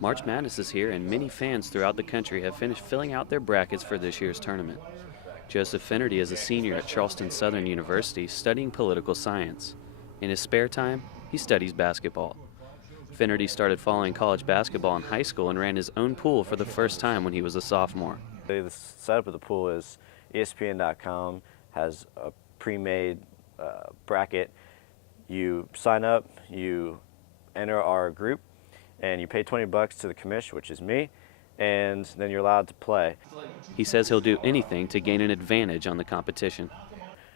March Madness is here, and many fans throughout the country have finished filling out their brackets for this year's tournament. Joseph Finnerty is a senior at Charleston Southern University studying political science. In his spare time, he studies basketball. Finnerty started following college basketball in high school and ran his own pool for the first time when he was a sophomore. The setup of the pool is ESPN.com has a pre-made bracket. You sign up, you enter our group, and you pay $20 to the commish, which is me, and then you're allowed to play. He says he'll do anything to gain an advantage on the competition.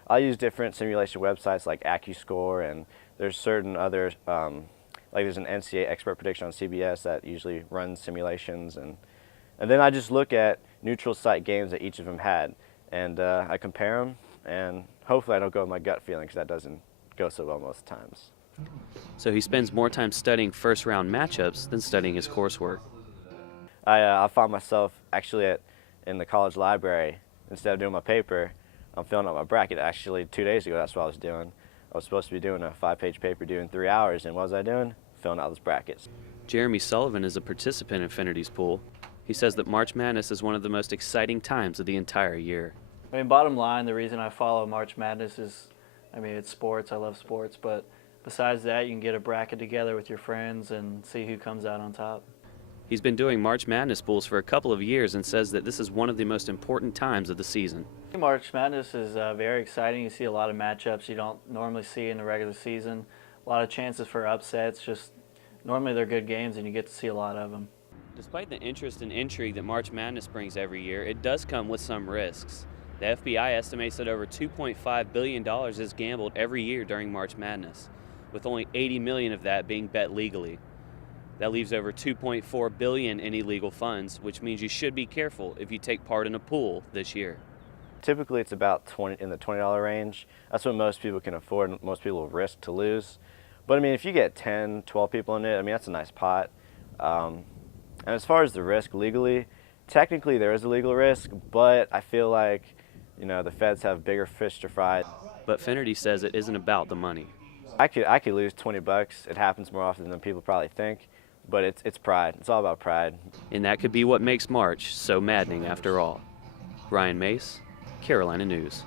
I use different simulation websites like AccuScore, and there's certain other, like there's an NCAA expert prediction on CBS that usually runs simulations, and then I just look at neutral site games that each of them had, and I compare them, and hopefully I don't go with my gut feeling, because that doesn't go so well most times. So he spends more time studying first-round matchups than studying his coursework. I found myself actually in the college library, instead of doing my paper, I'm filling out my bracket. Actually, 2 days ago, that's what I was doing. I was supposed to be doing a 5-page paper due in 3 hours, and what was I doing? Filling out those brackets. Jeremy Sullivan is a participant in Finnerty's pool. He says that March Madness is one of the most exciting times of the entire year. I mean, bottom line, the reason I follow March Madness is, it's sports. I love sports, but besides that, you can get a bracket together with your friends and see who comes out on top. He's been doing March Madness pools for a couple of years and says that this is one of the most important times of the season. March Madness is very exciting. You see a lot of matchups you don't normally see in the regular season. A lot of chances for upsets. Just normally they're good games and you get to see a lot of them. Despite the interest and intrigue that March Madness brings every year, it does come with some risks. The FBI estimates that over $2.5 billion is gambled every year during March Madness, with only $80 million of that being bet legally. That leaves over $2.4 billion in illegal funds, which means you should be careful if you take part in a pool this year. Typically it's about in the $20 range. That's what most people can afford and most people risk to lose. But if you get 10, 12 people in it, that's a nice pot. And as far as the risk legally, technically there is a legal risk, but I feel like the feds have bigger fish to fry. But Finnerty says it isn't about the money. I could lose $20. It happens more often than people probably think, but it's pride. It's all about pride. And that could be what makes March so maddening after all. Ryan Mace, Carolina News.